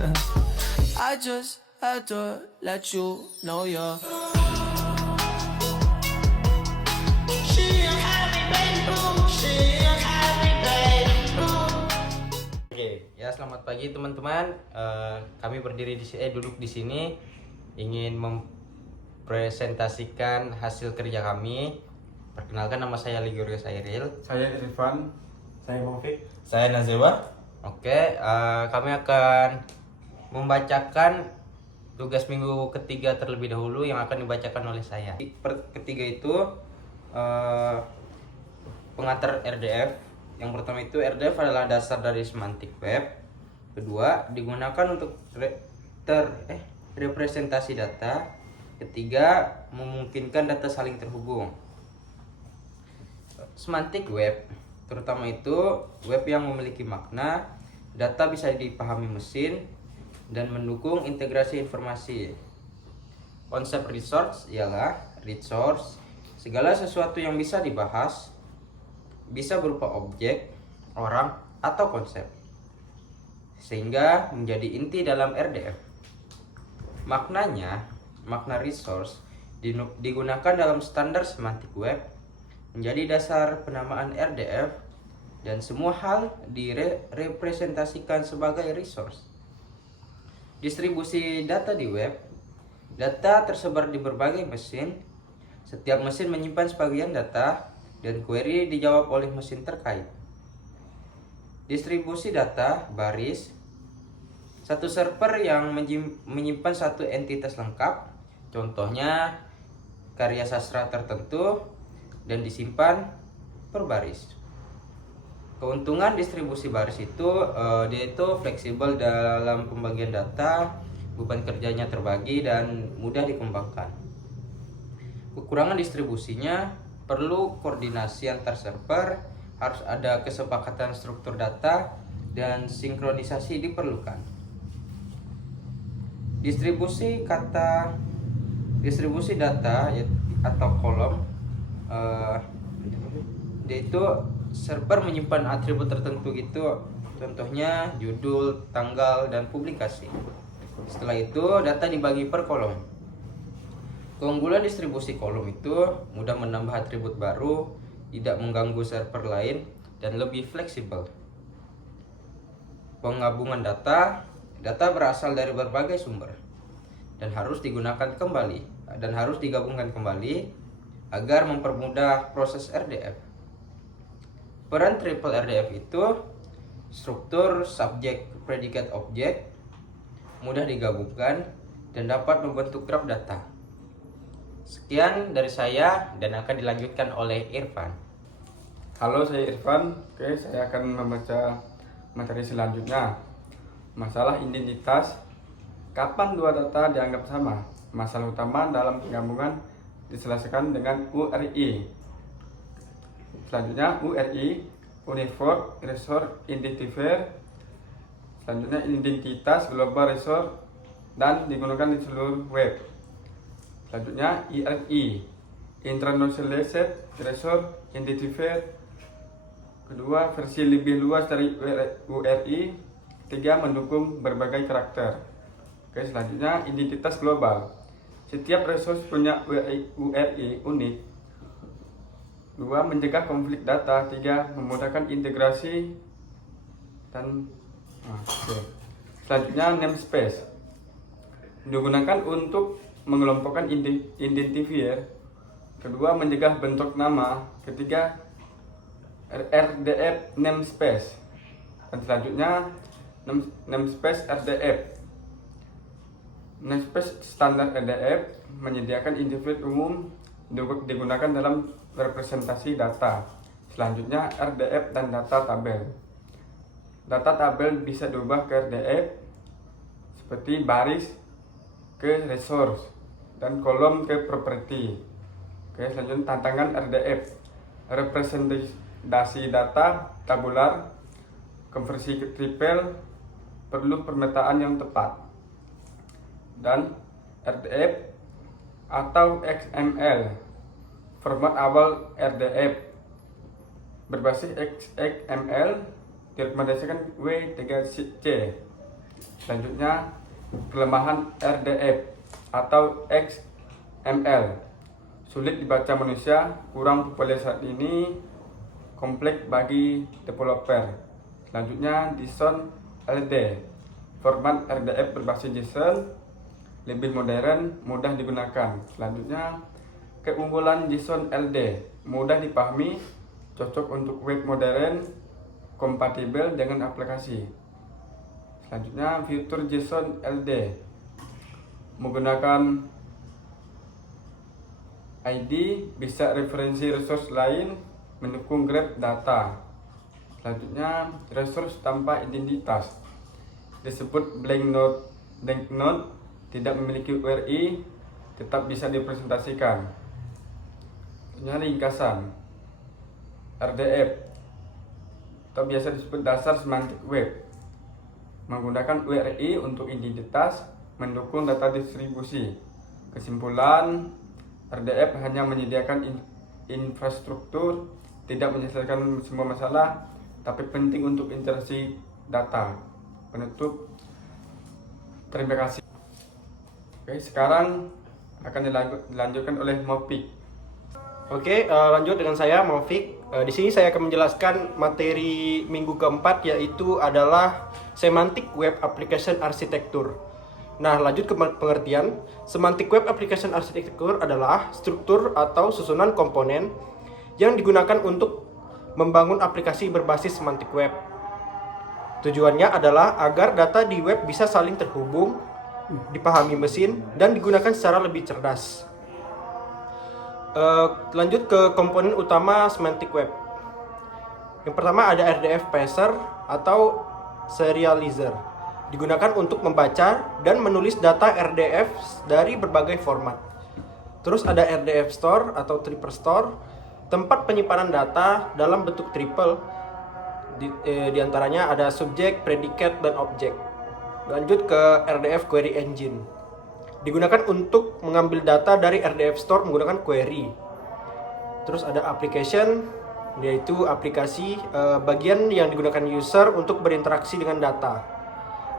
I just had to let you know you're. Oke, ya selamat pagi teman-teman. Kami duduk di sini ingin mempresentasikan hasil kerja kami. Perkenalkan, nama saya Ligorio Sairil. Saya Irfan. Saya Maufik. Saya Nazewa. Oke, kami akan membacakan tugas minggu ketiga terlebih dahulu yang akan dibacakan oleh saya. Ketiga itu pengantar RDF. Yang pertama itu RDF adalah dasar dari semantik web. Kedua, digunakan untuk representasi data. Ketiga, memungkinkan data saling terhubung. Semantik web, terutama itu web yang memiliki makna, data bisa dipahami mesin, dan mendukung integrasi informasi. Konsep resource ialah resource, segala sesuatu yang bisa dibahas, bisa berupa objek, orang, atau konsep, sehingga menjadi inti dalam RDF. Makna resource digunakan dalam standar semantik web, menjadi dasar penamaan RDF, dan semua hal direpresentasikan sebagai resource. Distribusi data di web, data tersebar di berbagai mesin. Setiap mesin menyimpan sebagian data dan query dijawab oleh mesin terkait. Distribusi data baris, satu server yang menyimpan satu entitas lengkap, contohnya karya sastra tertentu, dan disimpan per baris. Keuntungan distribusi baris itu dia itu fleksibel dalam pembagian data, beban kerjanya terbagi dan mudah dikembangkan. Kekurangan distribusinya perlu koordinasi antar server, harus ada kesepakatan struktur data, dan sinkronisasi diperlukan. Distribusi data atau kolom, yaitu server menyimpan atribut tertentu gitu, contohnya judul, tanggal, dan publikasi. Setelah itu data dibagi per kolom. Keunggulan distribusi kolom itu mudah menambah atribut baru, tidak mengganggu server lain, dan lebih fleksibel. Penggabungan data berasal dari berbagai sumber dan harus digabungkan kembali agar mempermudah proses RDF. Peran triple RDF itu struktur, subjek, predikat, objek, mudah digabungkan dan dapat membentuk graf data. Sekian dari saya dan akan dilanjutkan oleh Irfan. Halo, saya Irfan. Oke, saya akan membaca materi selanjutnya. Masalah identitas. Kapan dua data dianggap sama? Masalah utama dalam penggabungan diselesaikan dengan URI. Selanjutnya URI, Uniform Resource Identifier. Selanjutnya identitas global resource dan digunakan di seluruh web. Selanjutnya IRI, Internationalized Resource Identifier. Kedua, versi lebih luas dari URI. Ketiga, mendukung berbagai karakter. Oke, selanjutnya identitas global. Setiap resource punya URI unik. Dua, mencegah konflik data. Tiga, memudahkan integrasi. Dan selanjutnya namespace digunakan untuk mengelompokkan identifier. Kedua, mencegah bentuk nama. Ketiga, RDF namespace. Dan selanjutnya namespace RDF. Namespace standar RDF menyediakan identifier umum digunakan dalam representasi data. Selanjutnya RDF dan data tabel. Data tabel bisa diubah ke RDF seperti baris ke resource dan kolom ke property. Oke, selanjutnya tantangan RDF. Representasi data tabular, konversi ke triple, perlu pemetaan yang tepat. Dan RDF atau XML, format awal RDF berbasis XML direkomendasikan W3C. Selanjutnya, kelemahan RDF atau XML. Sulit dibaca manusia, kurang populer saat ini, kompleks bagi developer. Selanjutnya, JSON LD. Format RDF berbasis JSON, lebih modern, mudah digunakan. Selanjutnya, keunggulan JSON LD, mudah dipahami, cocok untuk web modern, kompatibel dengan aplikasi. Selanjutnya, fitur JSON LD menggunakan ID, bisa referensi resource lain, mendukung grab data. Selanjutnya, resource tanpa identitas disebut blank node, tidak memiliki URI, tetap bisa dipresentasikan. Selanjutnya, ringkasan RDF atau biasa disebut dasar semantik web, menggunakan URI untuk identitas, mendukung data distribusi. Kesimpulan, RDF hanya menyediakan infrastruktur, tidak menyelesaikan semua masalah, tapi penting untuk interaksi data. Penutup, terima kasih. Oke, sekarang akan dilanjutkan oleh Mofik. Oke, lanjut dengan saya Maufik. Di sini saya akan menjelaskan materi minggu keempat, yaitu adalah semantik web application architecture. Nah, lanjut ke pengertian. Semantik web application architecture adalah struktur atau susunan komponen yang digunakan untuk membangun aplikasi berbasis semantik web. Tujuannya adalah agar data di web bisa saling terhubung, dipahami mesin, dan digunakan secara lebih cerdas. Lanjut ke komponen utama semantik web. Yang pertama ada RDF parser atau serializer, digunakan untuk membaca dan menulis data RDF dari berbagai format. Terus ada RDF store atau triple store, tempat penyimpanan data dalam bentuk triple. Di antaranya ada subjek, predikat, dan objek. Lanjut ke RDF query engine, digunakan untuk mengambil data dari RDF store menggunakan query. Terus ada application, yaitu aplikasi, bagian yang digunakan user untuk berinteraksi dengan data.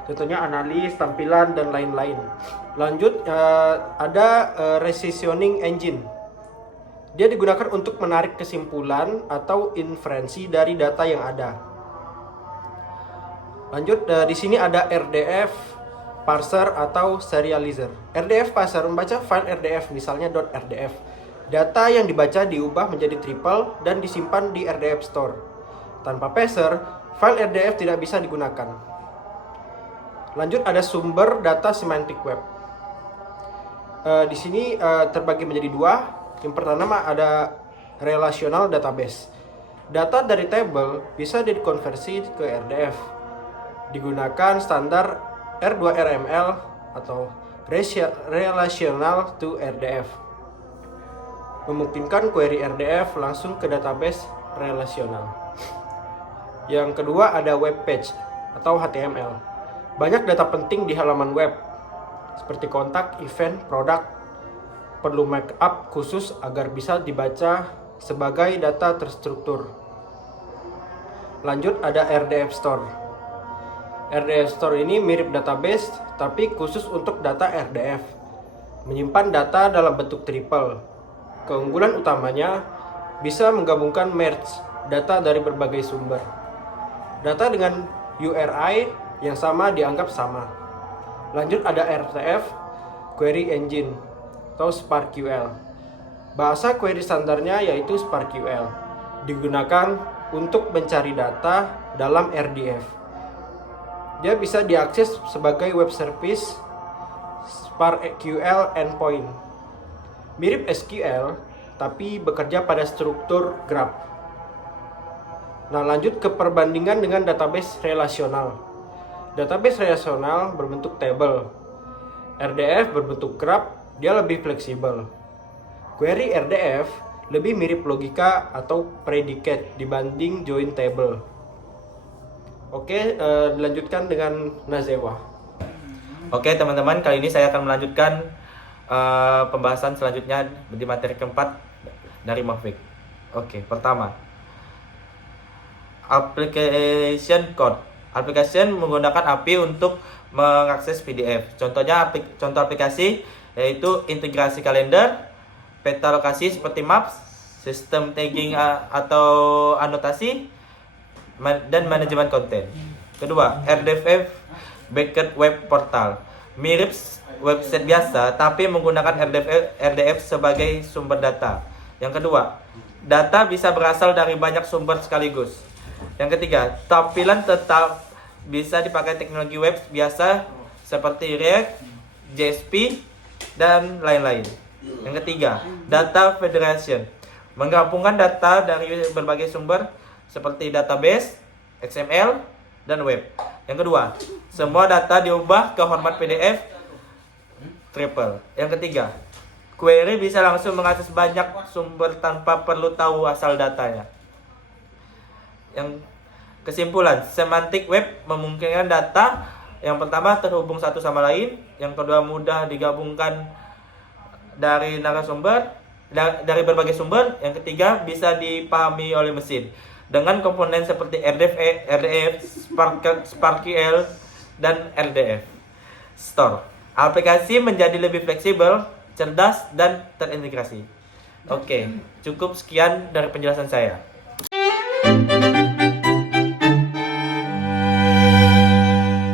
Contohnya analis, tampilan, dan lain-lain. Lanjut, ada revisioning engine. Dia digunakan untuk menarik kesimpulan atau inferensi dari data yang ada. Lanjut, di sini ada RDF parser atau serializer. RDF parser membaca file RDF, misalnya .rdf. Data yang dibaca diubah menjadi triple dan disimpan di RDF store. Tanpa parser, file RDF tidak bisa digunakan. Lanjut, ada sumber data semantik web. Di sini terbagi menjadi dua. Yang pertama ada relational database. Data dari table bisa dikonversi ke RDF. Digunakan standar R2RML atau Relational to RDF. Memungkinkan query RDF langsung ke database relasional. Yang kedua ada web page atau HTML. Banyak data penting di halaman web, seperti kontak, event, produk, perlu markup khusus agar bisa dibaca sebagai data terstruktur. Lanjut ada RDF Store. RDF Store ini mirip database, tapi khusus untuk data RDF. Menyimpan data dalam bentuk triple. Keunggulan utamanya bisa menggabungkan merge data dari berbagai sumber. Data dengan URI yang sama dianggap sama. Lanjut ada RTF, Query Engine atau SparkQL. Bahasa query standarnya yaitu SparkQL. Digunakan untuk mencari data dalam RDF. Dia bisa diakses sebagai web service SparkQL endpoint. Mirip SQL, tapi bekerja pada struktur graph. Nah, lanjut ke perbandingan dengan database relasional. Database relasional berbentuk table. RDF berbentuk graph, dia lebih fleksibel. Query RDF lebih mirip logika atau predikat dibanding join table. Oke, dilanjutkan dengan Nazewa. Oke teman-teman, kali ini saya akan melanjutkan pembahasan selanjutnya di materi keempat dari Maufik. Oke, pertama, application code. Application menggunakan API untuk mengakses PDF. Contohnya contoh aplikasi yaitu integrasi kalender, peta lokasi seperti Maps, sistem tagging atau anotasi, dan manajemen konten. Kedua, RDF Backend Web Portal. Mirip website biasa tapi menggunakan RDF sebagai sumber data. Yang kedua, data bisa berasal dari banyak sumber sekaligus. Yang ketiga, tampilan tetap bisa dipakai teknologi web biasa seperti React, JSP, dan lain-lain. Yang ketiga, data federation. Menggabungkan data dari berbagai sumber seperti database, XML, dan web. Yang kedua, semua data diubah ke format PDF triple. Yang ketiga, query bisa langsung mengakses banyak sumber tanpa perlu tahu asal datanya. Yang kesimpulan, semantik web memungkinkan data yang pertama terhubung satu sama lain, yang kedua mudah digabungkan dari narasumber, dari berbagai sumber, yang ketiga bisa dipahami oleh mesin dengan komponen seperti RDF, SparkQL, dan RDF Store. Aplikasi menjadi lebih fleksibel, cerdas, dan terintegrasi. Oke, cukup sekian dari penjelasan saya.